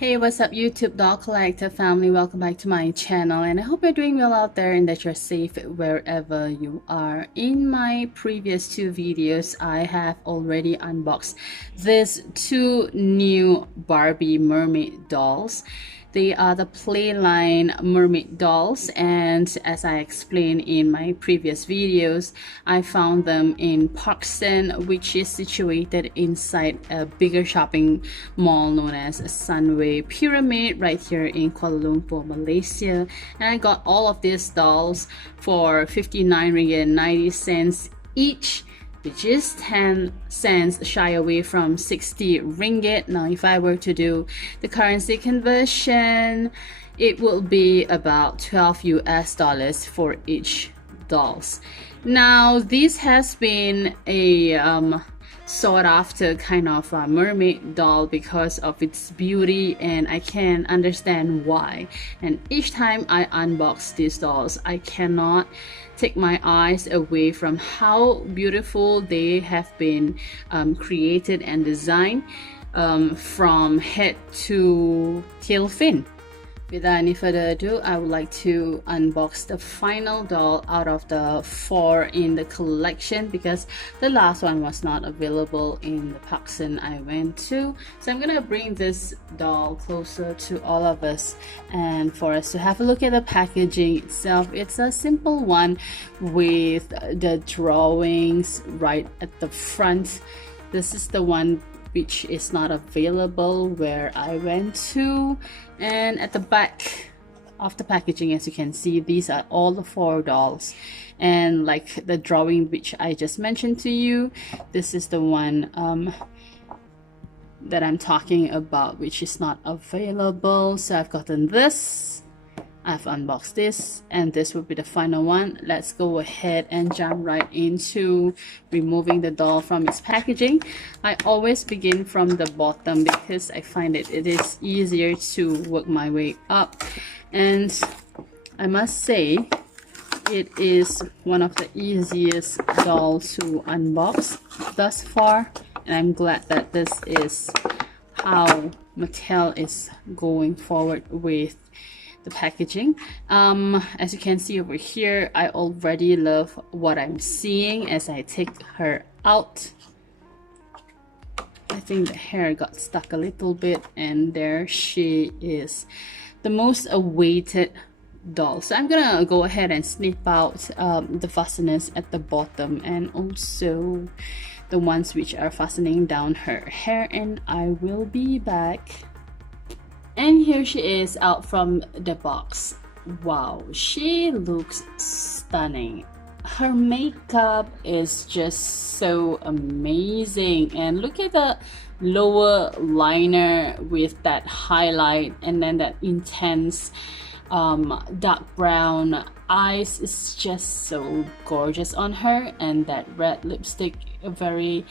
Hey, what's up YouTube doll collector family? Welcome back to my channel, and I hope you're doing well out there and that you're safe wherever you are. In my previous two videos, I have already unboxed these two new Barbie mermaid dolls. They are the playline mermaid dolls, and as I explained in my previous videos, I found them in Parkson, which is situated inside a bigger shopping mall known as Sunway Pyramid right here in Kuala Lumpur, Malaysia. And I got all of these dolls for 59 ringgit 90 cents each, which is 10 cents shy away from 60 ringgit. Now, if I were to do the currency conversion, it will be about 12 US dollars for each dolls. Now, this has been a sought after kind of a mermaid doll because of its beauty, and I can understand why. And each time I unbox these dolls, I cannot take my eyes away from how beautiful they have been created and designed from head to tail fin. Without any further ado, I would like to unbox the final doll out of the 4 in the collection, because the last one was not available in the Parkson I went to. So I'm gonna bring this doll closer to all of us and for us to have a look at the packaging itself. It's a simple one with the drawings right at the front. This is the one which is not available where I went to, and at the back of the packaging, as you can see, these are all the 4 dolls, and like the drawing which I just mentioned to you, this is the one that I'm talking about, which is not available. So I've gotten this, I've unboxed this, and this will be the final one. Let's go ahead and jump right into removing the doll from its packaging. I always begin from the bottom because I find it is easier to work my way up, and I must say it is one of the easiest dolls to unbox thus far, and I'm glad that this is how Mattel is going forward with the packaging. As you can see over here, I already love what I'm seeing as I take her out. I think the hair got stuck a little bit, and there she is, the most awaited doll. So I'm gonna go ahead and snip out the fasteners at the bottom and also the ones which are fastening down her hair, and I will be back. And here she is out from the box. Wow, she looks stunning. Her makeup is just so amazing, and look at the lower liner with that highlight and then that intense dark brown eyes is just so gorgeous on her, and that red lipstick, a very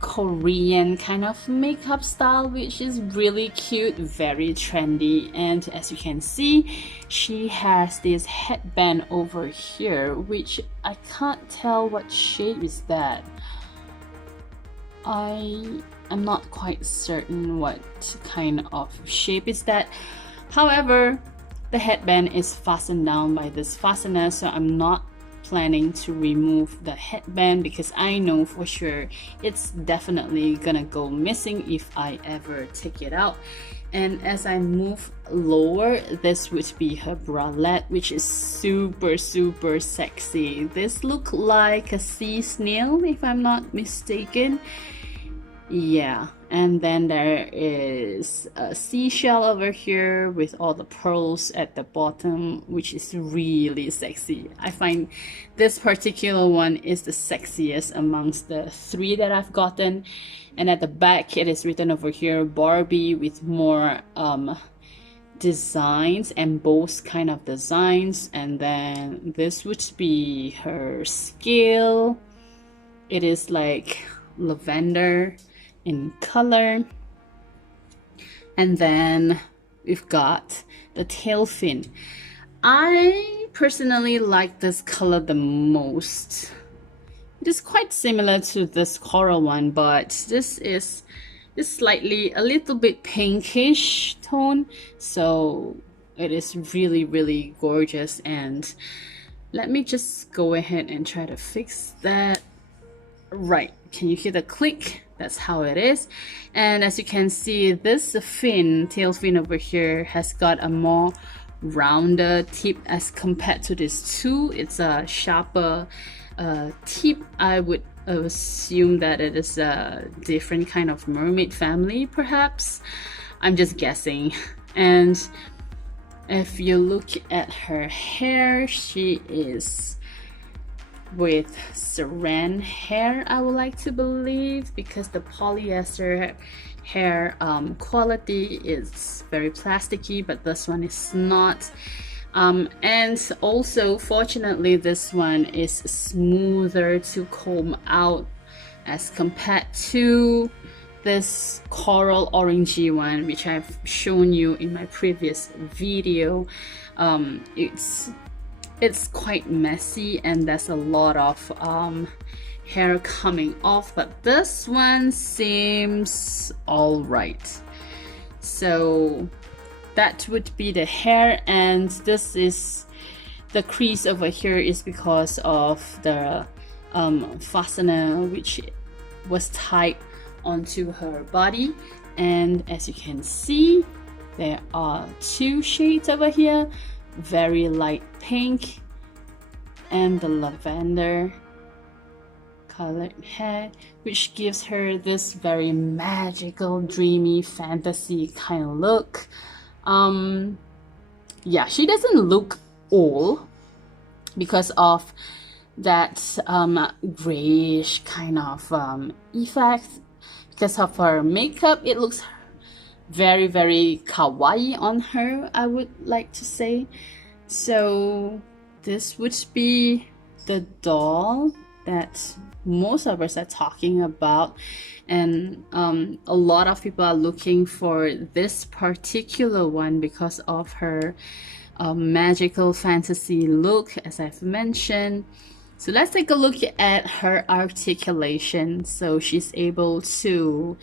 Korean kind of makeup style, which is really cute, very trendy. And as you can see, she has this headband over here, which I can't tell what shape is that. I'm not quite certain what kind of shape is that. However, the headband is fastened down by this fastener, so I'm not planning to remove the headband because I know for sure it's definitely gonna go missing if I ever take it out. And as I move lower, this would be her bralette, which is super sexy. This look like a sea snail if I'm not mistaken. Yeah, and then there is a seashell over here with all the pearls at the bottom, which is really sexy. I find this particular one is the sexiest amongst the 3 that I've gotten. And at the back, it is written over here Barbie with more designs, embossed kind of designs. And then this would be her scale. It is like lavender in color, and then we've got the tail fin. I personally like this color the most. It is quite similar to this coral one, but this is is slightly a little bit pinkish tone, so it is really gorgeous. And let me just go ahead and try to fix that. Right, can you hear the click? That's how it is. And as you can see, this fin, tail fin over here, has got a more rounder tip as compared to this two. It's a sharper tip. I would assume that it is a different kind of mermaid family, perhaps. I'm just guessing. And if you look at her hair, she is with saran hair, I would like to believe, because the polyester hair quality is very plasticky, but this one is not. And also, fortunately, this one is smoother to comb out as compared to this coral orangey one, which I've shown you in my previous video. It's quite messy and there's a lot of hair coming off, but this one seems all right. So that would be the hair, and this is the crease over here is because of the fastener which was tied onto her body. And as you can see, there are two shades over here, very light pink and the lavender colored hair, which gives her this very magical, dreamy, fantasy kind of look. Yeah, she doesn't look old because of that grayish kind of effect. Because of her makeup, it looks very kawaii on her, I would like to say. So this would be the doll that most of us are talking about, and a lot of people are looking for this particular one because of her magical fantasy look, as I've mentioned. So let's take a look at her articulation. So she's able to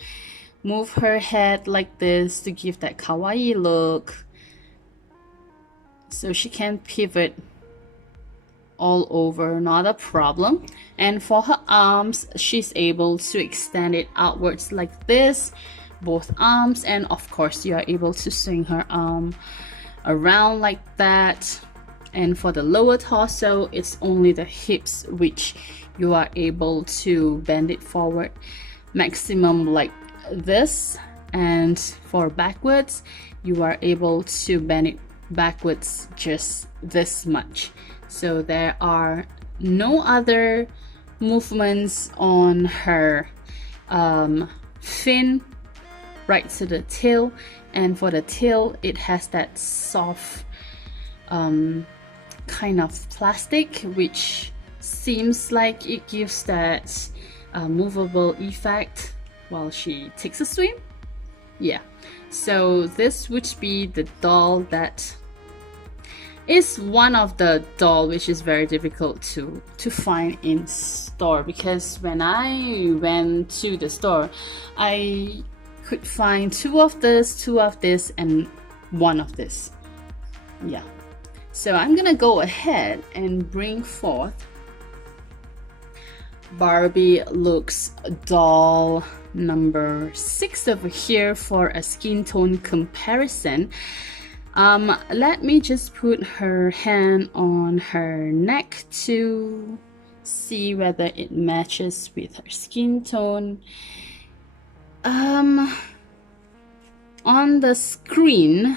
move her head like this to give that kawaii look. So she can pivot all over, not a problem. And for her arms, she's able to extend it outwards like this, both arms, and of course you are able to swing her arm around like that. And for the lower torso, it's only the hips which you are able to bend it forward maximum like this, and for backwards you are able to bend it backwards just this much. So there are no other movements on her fin right to the tail. And for the tail, it has that soft kind of plastic which seems like it gives that movable effect while she takes a swim. Yeah, so this would be the doll that is one of the doll which is very difficult to find in store, because when I went to the store I could find two of this, and one of this. Yeah, so I'm gonna go ahead and bring forth Barbie Looks doll number 6 over here for a skin tone comparison. Let me just put her hand on her neck to see whether it matches with her skin tone. On the screen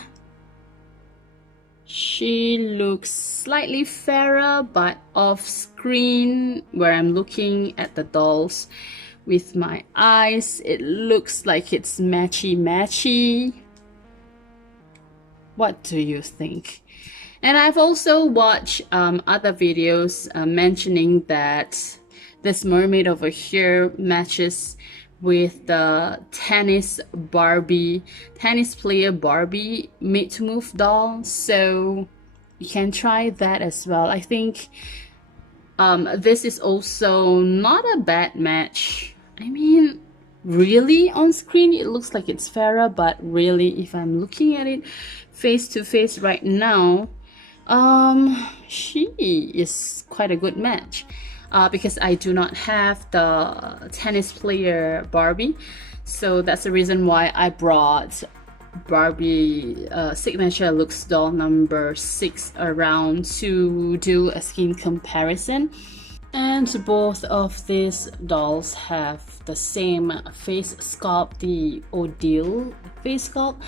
she looks slightly fairer, but off screen, where I'm looking at the dolls with my eyes, it looks like it's matchy. What do you think? And I've also watched other videos mentioning that this mermaid over here matches with the tennis player Barbie made to move doll, so you can try that as well. I think this is also not a bad match. I mean, really on screen it looks like it's fairer, but really if I'm looking at it face to face right now, she is quite a good match. Because I do not have the tennis player Barbie, so that's the reason why I brought Barbie signature looks doll number 6 around to do a skin comparison. And both of these dolls have the same face sculpt, the Odile face sculpt.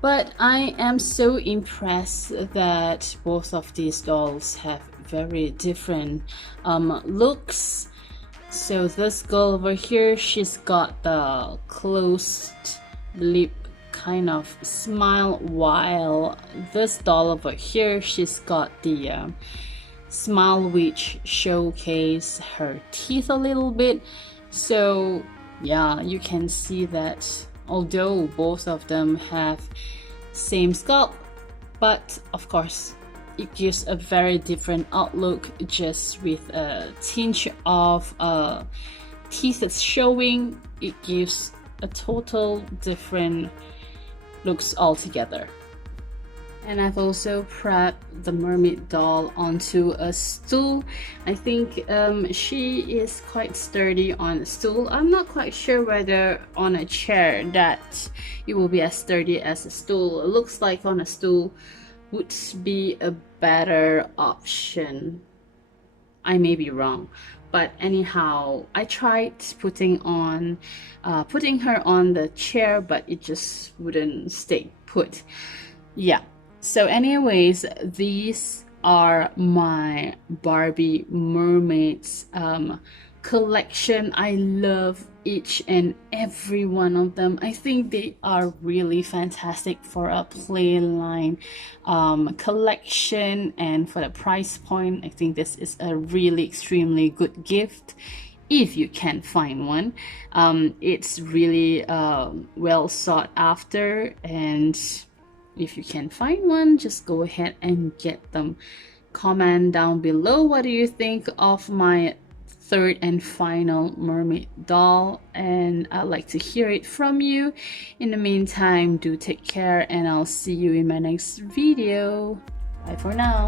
But I am so impressed that both of these dolls have very different looks. So this girl over here, she's got the closed lip kind of smile, while this doll over here, she's got the smile which showcase her teeth a little bit. So yeah, you can see that although both of them have same sculpt, but of course it gives a very different outlook, just with a tinge of teeth that's showing. It gives a total different looks altogether. And I've also prepped the mermaid doll onto a stool. I think she is quite sturdy on a stool. I'm not quite sure whether on a chair that it will be as sturdy as a stool. It looks like on a stool would be a better option. I may be wrong, but anyhow, I tried putting her on the chair, but it just wouldn't stay put. Yeah. So anyways, these are my Barbie mermaids collection. I love each and every one of them. I think they are really fantastic for a playline collection, and for the price point, I think this is a really extremely good gift if you can find one. It's really well sought after, and if you can find one, just go ahead and get them. Comment down below what do you think of my third and final mermaid doll, and I'd like to hear it from you. In the meantime, do take care, and I'll see you in my next video. Bye for now.